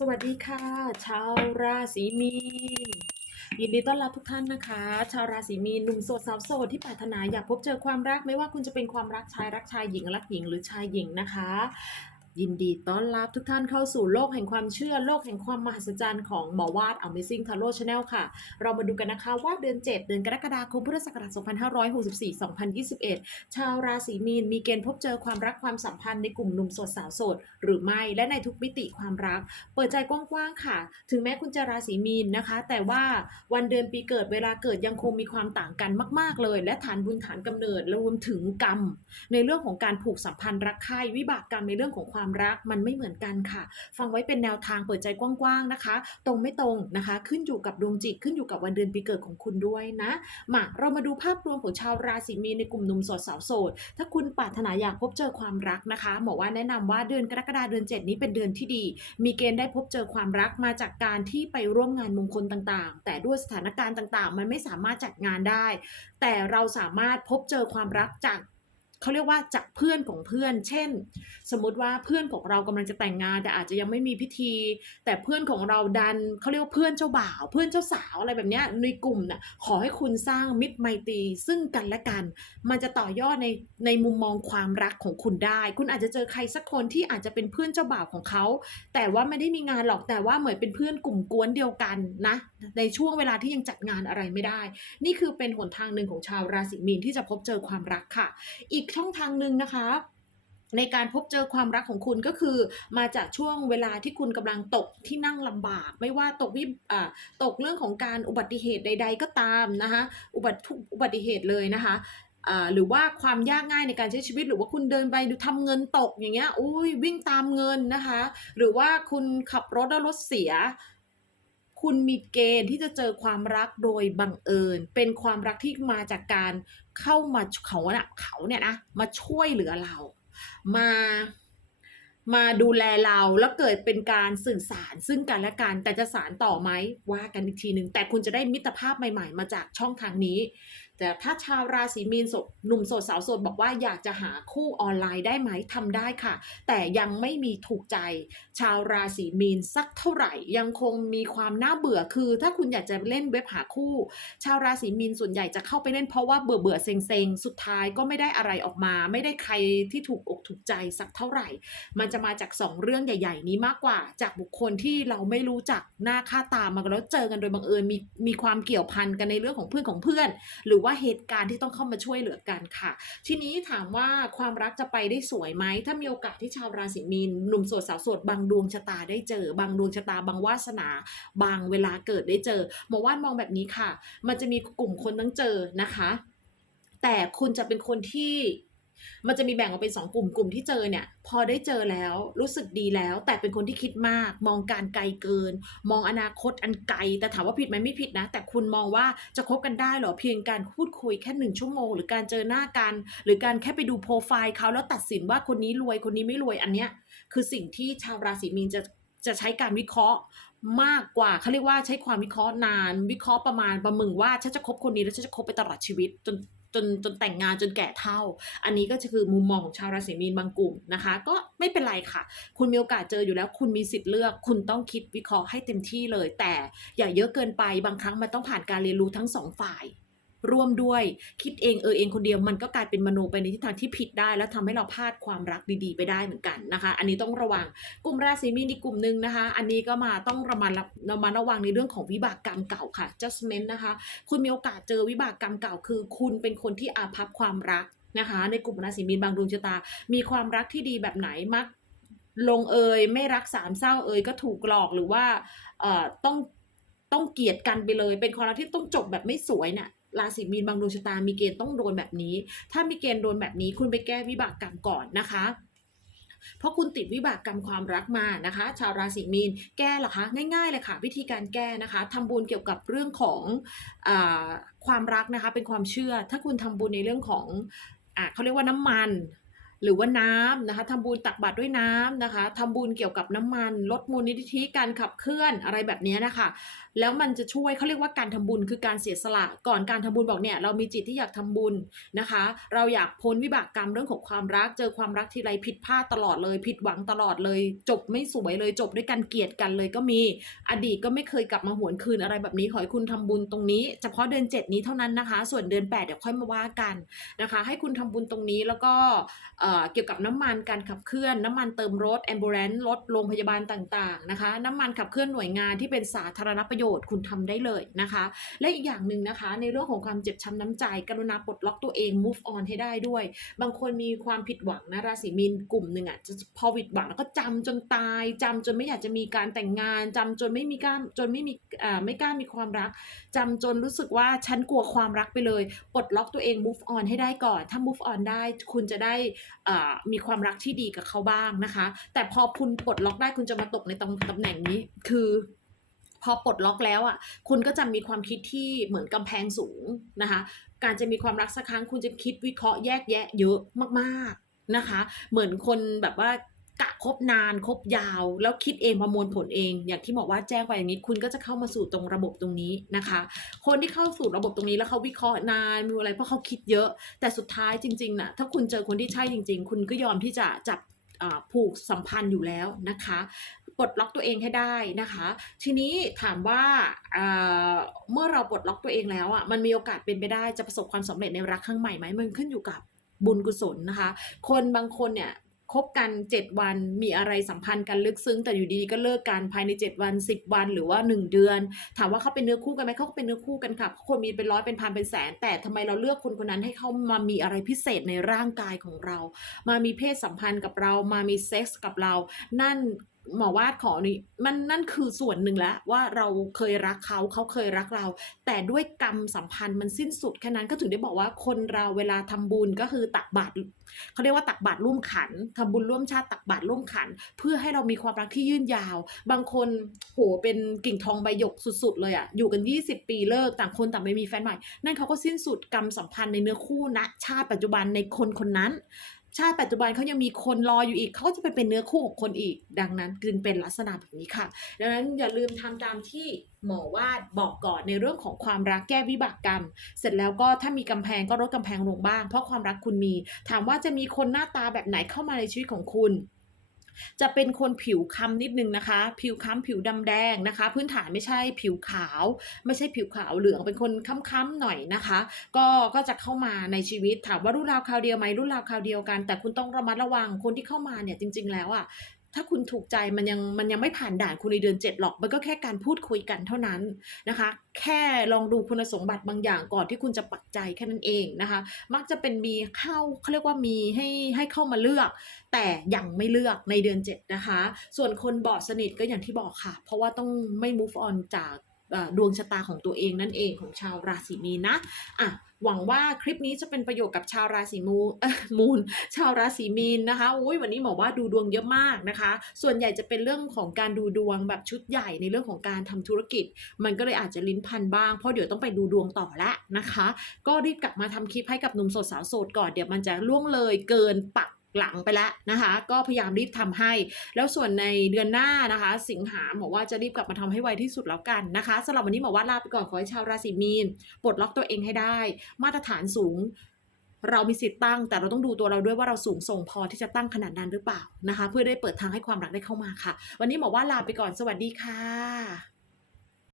สวัสดีค่ะ ชาวราศีมีนยินดีต้อนรับทุกท่านนะคะ ชาวราศีมีนหนุ่มโสดสาวโสดที่ปรารถนาอยากพบเจอความรักไม่ว่าคุณจะเป็นความรักชายรักชายหญิงรักหญิงหรือชายหญิงนะคะ ยินดีต้อนรับทุกท่านเข้าสู่โลกแห่งความเชื่อ โลกแห่งความมหัศจรรย์ของหมอวาด Amazing Tarot Channel ค่ะ เรามาดูกันนะคะว่าเดือน 7 เดือนกรกฎาคมพุทธศักราช2564 2021 ชาวราศีมีนมีเกณฑ์พบเจอความรักความสัมพันธ์ในกลุ่มหนุ่มโสดสาวโสด หรือไม่และในทุกมิติความรัก เปิดใจกว้างๆค่ะ ถึงแม้คุณจะราศีมีนนะคะ แต่ว่าวันเดือนปีเกิดเวลาเกิดยังคงมีความต่างกันมาก ๆเลย และฐานบุญฐานกำเนิดรวมถึงกรรม ในเรื่องของการผูกสัมพันธ์รักใคร่วิบากกรรมในเรื่องของความรักมันไม่เหมือนกันค่ะ ฟังไว้เป็นแนวทางเปิดใจกว้างๆนะคะ ตรงไม่ตรงนะคะ ขึ้นอยู่กับดวงจิตขึ้นอยู่กับวันเดือนปีเกิดของคุณด้วยนะมาเรามาดูภาพรวมของชาวราศีมีนในกลุ่มหนุ่มโสดสาวโสดถ้าคุณปรารถนาอยากพบเจอความรักนะคะหมอว่าแนะนำว่าเดือนกรกฎาเดือน 7 นี้เป็นเดือนที่ดี มีเกณฑ์ได้พบเจอความรักมาจากการที่ไปร่วมงานมงคลต่างๆ แต่ด้วยสถานการณ์ต่างๆ มันไม่สามารถจัดงานได้ แต่เราสามารถพบเจอความรักจาก เขาเรียกว่าจากเพื่อนของเพื่อน เช่น สมมุติว่าเพื่อนของเรากำลังจะแต่งงาน แต่อาจจะยังไม่มีพิธี แต่เพื่อนของเราดันเขาเรียกว่าเพื่อนเจ้าบ่าว เพื่อนเจ้าสาวอะไรแบบนี้ในกลุ่มน่ะขอให้คุณสร้างมิตรไมตรีซึ่งกันและกัน มันจะต่อยอดในในมุมมองความรักของคุณได้ คุณอาจจะเจอใครสักคนที่อาจจะเป็นเพื่อนเจ้าบ่าวของเขา แต่ว่าไม่ได้มีงานหรอกแต่ว่าเหมือนเป็นเพื่อนกลุ่มกวนเดียวกันนะในช่วงเวลาที่ยังจัดงานอะไรไม่ได้ นี่คือเป็นหนทางหนึ่งของชาวราศีมีนที่จะพบเจอความรักค่ะ อีกช่องทางหนึ่งนะคะในการพบเจอความรักของคุณก็คือ มาจากช่วงเวลาที่คุณกำลังตกที่นั่งลำบาก ไม่ว่าตกวิตกเรื่องของการอุบัติเหตุใด ๆ ก็ตามนะคะอุบัติทุกอุบัติเหตุเลยนะคะหรือว่าความยากง่ายในการใช้ชีวิต หรือว่าคุณเดินไปดูทำเงินตกอย่างเงี้ยอุ้ยวิ่งตามเงินนะคะ หรือว่าคุณขับรถแล้วรถเสีย คุณมีเกณฑ์ที่จะเจอความรักโดยบังเอิญ เป็นความรักที่มาจากการเข้ามาเขาน่ะเขาเนี่ยนะมาช่วยเหลือเรา มามาดูแลเราแล้วเกิดเป็นการสื่อสารซึ่งกันและกัน แต่จะสารต่อไหมว่ากันอีกทีหนึ่งแต่คุณจะได้มิตรภาพใหม่ ๆ มาจากช่องทางนี้ แต่ถ้าชาวราศีมีนโสดหนุ่มโสดสาวโสดบอกว่าอยากจะหาคู่ออนไลน์ได้ไหมทำได้ค่ะ แต่ยังไม่มีถูกใจ ชาวราศีมีนสักเท่าไหร่ ยังคงมีความน่าเบื่อคือ ถ้าคุณอยากจะเล่นเว็บหาคู่ ชาวราศีมีนส่วนใหญ่จะเข้าไปเล่นเพราะว่าเบื่อเบื่อเซ็งเซ็งสุดท้ายก็ไม่ได้อะไรออกมา ไม่ได้ใครที่ถูกอกถูกใจสักเท่าไหร่ มันจะมาจากสองเรื่องใหญ่ ๆ นี้มากกว่า จากบุคคลที่เราไม่รู้จักหน้าค่าตามาแล้วเจอกันโดยบังเอิญมีมีความเกี่ยวพันกันในเรื่องของเพื่อนของเพื่อน หรือว่าว่าเหตุการณ์ที่ต้องเข้ามาช่วยเหลือกันค่ะ ทีนี้ถามว่าความรักจะไปได้สวยไหมถ้ามีโอกาสที่ชาวราศีมีนหนุ่มโสดสาวโสดบางดวงชะตาได้เจอ บางดวงชะตาบางวาสนา บางเวลาเกิดได้เจอหมอว่านมองแบบนี้ค่ะ มันจะมีกลุ่มคนต้องเจอนะคะ แต่คุณจะเป็นคนที่ มันจะมีแบ่งออกเป็นสองกลุ่มกลุ่มที่เจอเนี่ย พอได้เจอแล้วรู้สึกดีแล้ว แต่เป็นคนที่คิดมาก มองการไกลเกิน มองอนาคตอันไกล แต่ถามว่าผิดไหมไม่ผิดนะ แต่คุณมองว่าจะคบกันได้หรอเพียงการพูดคุยแค่หนึ่งชั่วโมง หรือการเจอหน้ากัน หรือการแค่ไปดูโปรไฟล์เขาแล้วตัดสินว่าคนนี้รวยคนนี้ไม่รวยอันเนี้ยคือสิ่งที่ชาวราศีมีนจะจะใช้การวิเคราะห์มากกว่าเขาเรียกว่าใช้ความวิเคราะห์นาน วิเคราะห์ประมาณประมึงว่าฉันจะคบคนนี้แล้วฉันจะคบไปตลอดชีวิตจน จนจนแต่งงานจนแก่เท่า อันนี้ก็จะคือมุมมองของชาวราศีมีนบางกลุ่มนะคะ ก็ไม่เป็นไรค่ะ คุณมีโอกาสเจออยู่แล้ว คุณมีสิทธิ์เลือก คุณต้องคิดวิเคราะห์ให้เต็มที่เลย แต่อย่าเยอะเกินไปบางครั้งมันต้องผ่านการเรียนรู้ทั้งสองฝ่าย ร่วมด้วย คิดเองเออเองคนเดียวมันก็กลายเป็นมโนไปในทิศทางที่ผิดได้ แล้วทำให้เราพลาดความรักดีๆ ไปได้เหมือนกันนะคะ อันนี้ต้องระวังกลุ่มราศีมีนอีกกลุ่มหนึ่งนะคะ อันนี้ก็มาต้องระมัดระมัดระวังในเรื่องของวิบากกรรมเก่าค่ะ judgment นะคะ คุณมีโอกาสเจอวิบากกรรมเก่า คือ คุณเป็นคนที่อาภัพความรักนะคะ ในกลุ่มราศีมีนบางดวงชะตา มีความรักที่ดีแบบไหนมักลงเอยไม่รักสามเศร้าเอยก็ถูกหลอกหรือว่าเอ่อต้องต้องเกลียดกันไปเลย เป็นความรักที่ต้องจบแบบไม่สวยเนี่ย ราศีมีนบางดวงชะตามีเกณฑ์ต้องโดนแบบนี้ ถ้ามีเกณฑ์โดนแบบนี้คุณไปแก้วิบากกรรมก่อนนะคะ เพราะคุณติดวิบากกรรมความรักมานะคะ ชาวราศีมีนแก้หรอคะง่ายๆเลยค่ะ วิธีการแก้นะคะทำบุญเกี่ยวกับเรื่องของอความรักนะคะ เป็นความเชื่อ ถ้าคุณทำบุญในเรื่องของอเขาเรียกว่าน้ำมัน หรือว่าน้ำนะคะทำบุญตักบาตรด้วยน้ำนะคะทำบุญเกี่ยวกับน้ำมันลดมูลนิธิการขับเคลื่อนอะไรแบบนี้นะคะ แล้วมันจะช่วยเขาเรียกว่าการทำบุญคือการเสียสละก่อนการทำบุญบอกเนี่ยเรามีจิตที่อยากทำบุญนะคะ เราอยากพ้นวิบากกรรมเรื่องของความรัก เจอความรักทีไรผิดพลาดตลอดเลย ผิดหวังตลอดเลย จบไม่สวยเลยจบด้วยการเกลียดกันเลยก็มี อดีตก็ไม่เคยกลับมาหวนคืนอะไรแบบนี้ขอให้คุณทำบุญตรงนี้เฉพาะเดือน7 นี้เท่านั้นนะคะ ส่วนเดือน8เดี๋ยวค่อยมาว่ากันนะคะ ให้คุณทำบุญตรงนี้แล้วก็เเกี่ยวกับน้ำมันการขับเคลื่อน น้ำมันเติมรถแอมบูเลนรถโรงพยาบาลต่างๆนะคะน้ำมันขับเคลื่อนหน่วยงานที่เป็นสาธารณประโยชน์คุณทำได้เลยนะคะ และอีกอย่างหนึ่งนะคะ ในเรื่องของความเจ็บช้ำน้ำใจ กรุณาปลดล็อกตัวเอง move on ให้ได้ด้วย บางคนมีความผิดหวังนะราศีมีนกลุ่มหนึ่งอะจะพอผิดหวังแล้วก็จำจนตายจำจนไม่อยากจะมีการแต่งงานจำจนไม่มีกล้าจนไม่มีอ่าไม่กล้ามีความรักจำจนรู้สึกว่าฉันกลัวความรักไปเลย ปลดล็อกตัวเอง move on ให้ได้ก่อน ถ้า move on ได้คุณจะได้ มีความรักที่ดีกับเขาบ้างนะคะ แต่พอคุณปลดล็อกได้คุณจะมาตกในตำตำแหน่งนี้คือพอปลดล็อกแล้วอะ คุณก็จะมีความคิดที่เหมือนกำแพงสูงนะคะ การจะมีความรักสักครั้ง คุณจะคิดวิเคราะห์แยกแยะเยอะมากๆนะคะ เหมือนคนแบบว่า กะคบนานคบยาว แล้วคิดเองประมวลผลเอง อย่างที่บอกว่าแจ้งไปอย่างนี้คุณก็จะเข้ามาสู่ตรงระบบตรงนี้นะคะ คนที่เข้าสู่ระบบตรงนี้แล้วเขาวิเคราะห์นานมีอะไรเพราะเขาคิดเยอะ แต่สุดท้ายจริงๆนะถ้าคุณเจอคนที่ใช่จริง ๆ คุณก็ยอมที่จะจับผูกสัมพันธ์อยู่แล้วนะคะปลดล็อกตัวเองให้ได้นะคะ ทีนี้ถามว่าเเมื่อเราปลดล็อกตัวเองแล้วอะมันมีโอกาสเป็นไปได้จะประสบความสำเร็จในรักครั้งใหม่ไหมมันขึ้นอยู่กับบุญกุศลนะคะ คนบางคนเนี่ย คบกัน 7 วันมีอะไรสัมพันธ์กันลึกซึ้งแต่อยู่ดีก็เลิกกันภายใน 7 วัน 10 วันหรือว่า 1 เดือน ถามว่าเขาเป็นเนื้อคู่กันไหมเขาก็เป็นเนื้อคู่กันค่ะคนมีเป็นร้อยเป็นพันเป็นแสน แต่ทำไมเราเลือกคนคนนั้นให้เขามามีอะไรพิเศษในร่างกายของเรา มามีเพศสัมพันธ์กับเรา มามีเซ็กส์กับเรา นั่น หมอวาดขอนี่มันนั่นคือส่วนหนึ่งแล้วว่าเราเคยรักเขาเขาเคยรักเรา แต่ด้วยกรรมสัมพันธ์มันสิ้นสุดแค่นั้นก็ถึงได้บอกว่าคนเราเวลาทำบุญก็คือตักบาตรเขาเรียกว่าตักบาตรร่วมขันทำบุญร่วมชาติตักบาตรร่วมขัน เพื่อให้เรามีความรักที่ยืนยาว บางคนโหเป็นกิ่งทองใบหยกสุดๆเลยอะอยู่กัน 20 ปีเลิกต่างคนต่างไม่มีแฟนใหม่ นั่นเขาก็สิ้นสุดกรรมสัมพันธ์ในเนื้อคู่ณชาติปัจจุบันในคนคนนั้น ชาติปัจจุบันเขายังมีคนรออยู่อีกเขาก็จะไปเป็นเนื้อคู่ของคนอีก ดังนั้นจึงเป็นลักษณะแบบนี้ค่ะ ดังนั้นอย่าลืมทำตามที่หมอวาดบอกก่อนในเรื่องของความรักแก้วิบากกรรม เสร็จแล้วก็ถ้ามีกำแพงก็ลดกำแพงลงบ้าง เพราะความรักคุณมี ถามว่าจะมีคนหน้าตาแบบไหนเข้ามาในชีวิตของคุณ จะเป็นคนผิวค้ำนิดนึงนะคะ ผิวค้ำผิวดำแดงนะคะ พื้นฐานไม่ใช่ผิวขาว ไม่ใช่ผิวขาวเหลืองเป็นคนค้ำๆหน่อยนะคะ ก็ก็จะเข้ามาในชีวิตถามว่ารุ่นราวคราวเดียวไหมรุ่นราวคราวเดียวกัน แต่คุณต้องระมัดระวังคนที่เข้ามาเนี่ยจริง ๆ แล้วอะ ถ้าคุณถูกใจมันยังมันยังไม่ผ่านด่านคุณในเดือน 7 หรอก มันก็แค่การพูดคุยกันเท่านั้นนะคะ แค่ลองดูคุณสมบัติบางอย่างก่อนที่คุณจะปักใจแค่นั้นเองนะคะ มักจะเป็นมีเข้าเขาเรียกว่ามีให้ให้เข้ามาเลือก แต่ยังไม่เลือกในเดือน 7 นะคะ ส่วนคนบอดสนิทก็อย่างที่บอกค่ะ เพราะว่าต้องไม่ move on จากดวงชะตาของตัวเองนั่นเองของชาวราศีมีนนะอะ หวังว่าคลิปนี้จะเป็นประโยชน์กับชาวราศีมูมูนชาวราศีมีนนะคะอุ้ยวันนี้หมอว่าดูดวงเยอะมากนะคะ ส่วนใหญ่จะเป็นเรื่องของการดูดวงแบบชุดใหญ่ในเรื่องของการทำธุรกิจ มันก็เลยอาจจะลิ้นพันบ้าง เพราะเดี๋ยวต้องไปดูดวงต่อละนะคะ ก็รีบกลับมาทำคลิปให้กับหนุ่มโสดสาวโสดก่อนเดี๋ยวมันจะล่วงเลยเกินปัก หลังไปแล้วนะคะ ก็พยายามรีบทำให้ แล้วส่วนในเดือนหน้านะคะ สิงหาหมอว่าจะรีบกลับมาทำให้ไวที่สุดแล้วกันนะคะสำหรับวันนี้หมอว่าลาไปก่อนขอให้ชาวราศีมีนปลดล็อกตัวเองให้ได้ มาตรฐานสูงเรามีสิทธิ์ตั้ง แต่เราต้องดูตัวเราด้วยว่าเราสูงส่งพอที่จะตั้งขนาดนั้นหรือเปล่านะคะ เพื่อได้เปิดทางให้ความรักได้เข้ามาค่ะ วันนี้หมอว่าลาไปก่อนสวัสดีค่ะ